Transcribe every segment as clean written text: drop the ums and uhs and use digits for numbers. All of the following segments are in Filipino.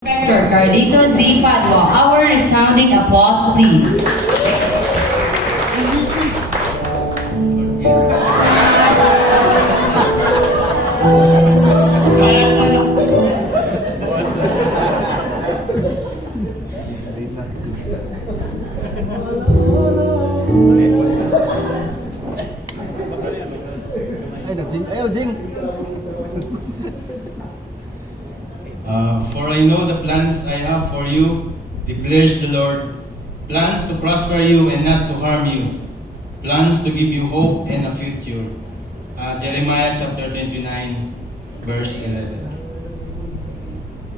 Inspector Carlito Z. Padua, our resounding applause, please. Ayaw, Jing. For I know the plans I have for you, declares the Lord, plans to prosper you and not to harm you, plans to give you hope and a future. Jeremiah chapter 29, verse 11.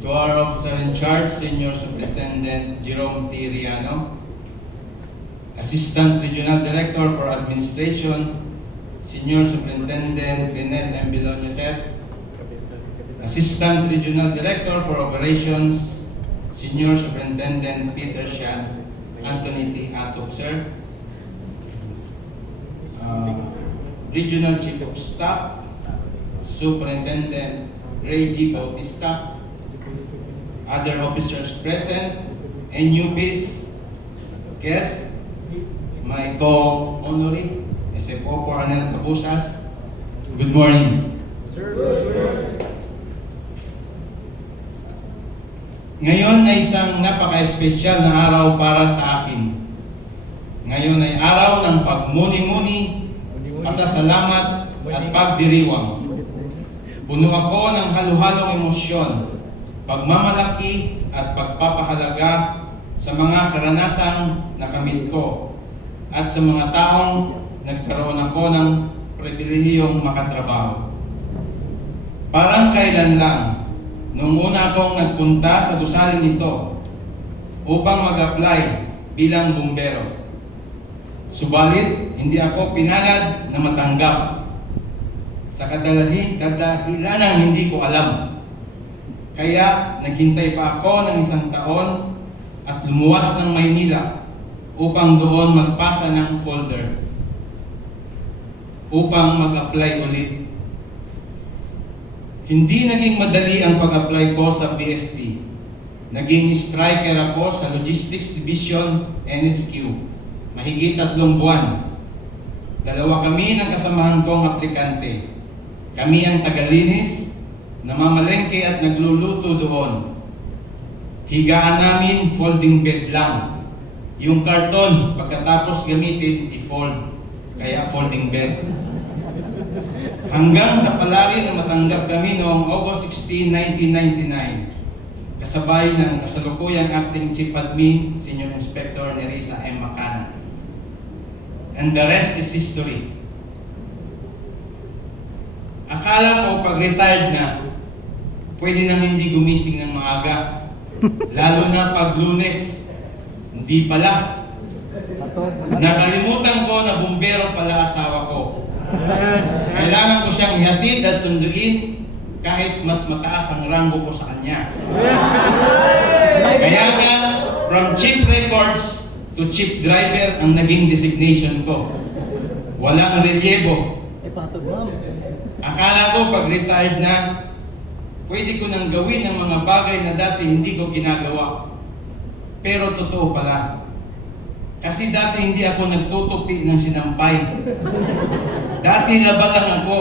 To our officer in charge, Senior Superintendent Jerome T. Riano, Assistant Regional Director for Administration, Senior Superintendent Lynel M. Belonio, Assistant Regional Director for Operations, Senior Superintendent Peter Shan, Anthony T. Atop, sir. Regional Chief of Staff, Superintendent Ray G. Bautista, other officers present, and newbies, guests, my co-honoree, SFO Coronel Cabusas. Good morning. Ngayon ay isang napaka-espesyal na araw para sa akin. Ngayon ay araw ng pagmuni-muni, pasasalamat at pagdiriwang. Puno ako ng halo-halong emosyon, pagmamalaki at pagpapahalaga sa mga karanasang nakamit ko at sa mga taong nagkaroon ako ng pribilehiyong makatrabaho. Parang kailan lang, nung una akong nagpunta sa gusaling ito upang mag-apply bilang bumbero. Subalit, hindi ako pinalad na matanggap sa kadahilanang hindi ko alam. Kaya naghintay pa ako ng isang taon at lumuwas ng Maynila upang doon magpasa ng folder upang mag-apply ulit. Hindi naging madali ang pag-apply ko sa BFP. Naging striker ako sa Logistics Division NHQ. Mahigit 3 buwan. Dalawa kami ng kasamahan kong aplikante. Kami ang tagalinis, namamalengke at nagluluto doon. Higaan namin folding bed lang. Yung karton, pagkatapos gamitin, i-fold. Kaya folding bed. Hanggang sa palari na matanggap kami noong August 16, 1999, kasabay ng kasalukuyang Acting Chief Admin, Senior Inspector Nerissa M. Macana. And the rest is history. Akala ko pag retired na, pwede nang hindi gumising ng maaga. Lalo na pag Lunes, hindi pala. Nakalimutan ko na bumbero pala asawa ko. Kailangan ko siyang ihatid at sunduin kahit mas mataas ang ranggo ko sa kanya. Kaya nga, from chief records to chief driver ang naging designation ko. Walang relyebo. Akala ko pag retired na, pwede ko nang gawin ang mga bagay na dati hindi ko ginagawa. Pero totoo pala. Kasi dati hindi ako nagtutupi ng sinampay. Dati laba lang ako.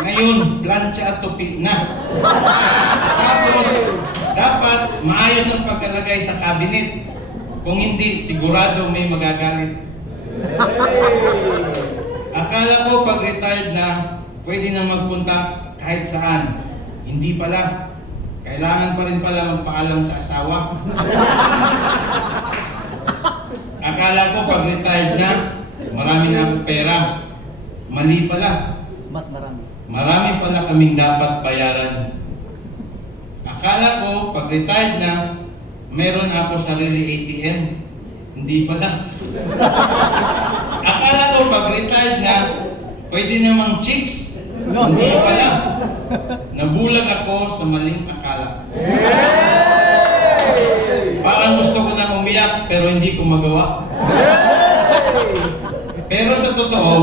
Ngayon, plancha at tupi na. Tapos, dapat maayos ang pagkalagay sa cabinet. Kung hindi, sigurado may magagalit. Akala ko pag retired na, pwede na magpunta kahit saan. Hindi pala. Kailangan pa rin pala magpaalam sa asawa. Akala ko pag retired na, marami na akong pera. Mali pala. Mas marami. Marami pala kaming dapat bayaran. Akala ko pag retired na, meron ako sarili ATM. Hindi pala. Akala ko pag retired na, pwede namang chicks. Hindi pala. Nabulag ako sa maling akala. Parang gusto ko nang umiyak pero hindi ko magawa. Pero sa totoo,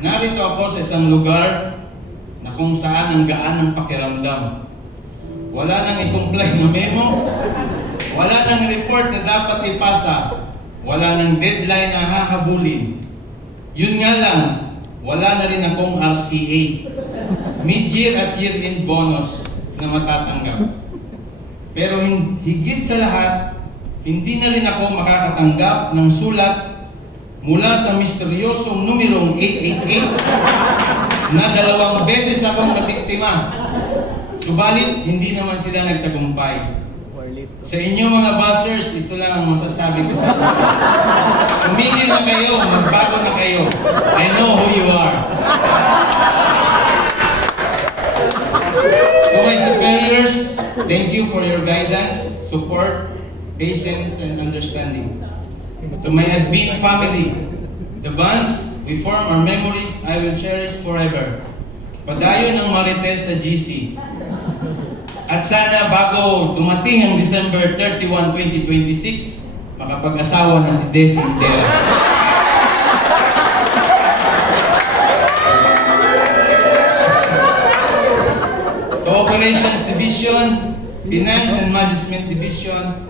narito ako sa isang lugar na kung saan ang gaan ng pakiramdam. wala nang i-comply na memo, wala nang report na dapat ipasa, wala nang deadline na hahabulin. Yun nga lang, wala na rin akong RCA, mid-year at year-end bonus na matatanggap. Pero higit sa lahat, hindi na rin ako makakatanggap ng sulat mula sa misteryosong numerong 888 na 2 beses akong nabiktima. Subalit, hindi naman sila nagtagumpay. Sa inyo mga buzzers, ito lang ang masasabi ko sa inyo. Tumigil na kayo, magbago na kayo. I know who you are. To my superiors, thank you for your guidance, support, patience, and understanding. To my Advin family, the bonds we form our memories I will cherish forever. Padayon ng Marites sa GC. At sana bago dumating ang December 31, 2026, makapag-asawa na si Desi Hidera. To Operations Division, Finance and Management Division,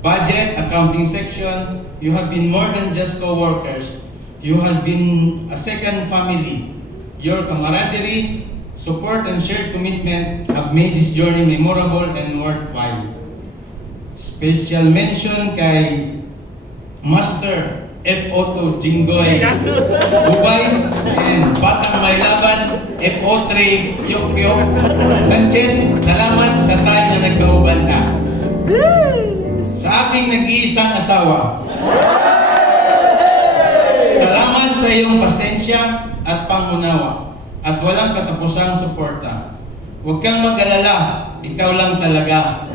Budget, Accounting Section, you have been more than just co-workers. You have been a second family. Your camaraderie, support, and shared commitment have made this journey memorable and worthwhile. Special mention kay Master FO2 Jinggoy Ubay and Batang Maylaban FO3 Yok Yok Sanchez, salamat sa time na nagkauban ka. Sa aking nag-iisang asawa, salamat sa iyong pasensya at pangunawa at walang katapusang suporta. Huwag kang mag-alala, ikaw lang talaga.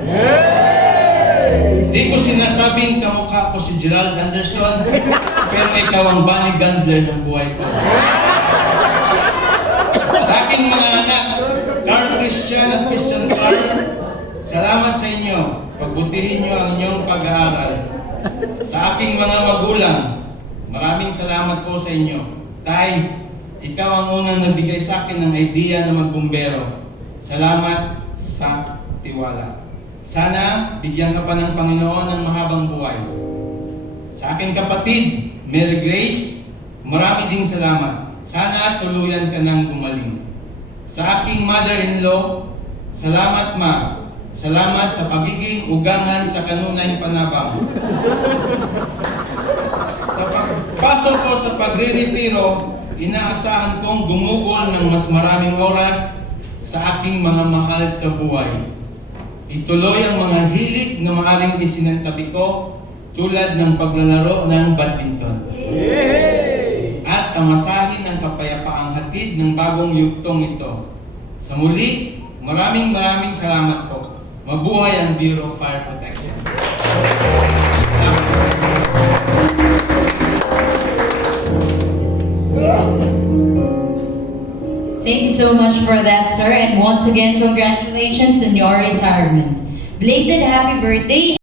Hindi ko sinasabing kamukha ko si Gerald Anderson, pero ikaw ang Bunny Gandler ng buhay ko. Sa aking mga anak, Carl Christian at Christian Carl, salamat sa inyo. Pagbutihin niyo ang inyong pag-aaral. Sa aking mga magulang, maraming salamat po sa inyo. Tay, ikaw ang unang nagbigay sa akin ng idea na magbumbero. Salamat sa tiwala. Sana bigyan ka pa ng Panginoon ng mahabang buhay. Sa aking kapatid, Mary Grace, marami ding salamat. Sana tuluyan ka ng gumaling. Sa aking mother-in-law, salamat ma. Salamat sa pagiging ugangan sa kanunay panabang. Sa pagpasok ko sa pagre-retiro, inaasahan kong gumugol ng mas maraming oras sa aking mga mahal sa buhay. Ituloy ang mga hilig na maaring isinantabi ko tulad ng paglalaro ng badminton. At tamasahin ang kapayapaang hatid ng bagong yugtong ito. Sa muli, maraming salamat po. Mabuhay ang Bureau of Fire Protection. Thank you so much for that, sir. And once again, congratulations on your retirement. Belated happy birthday.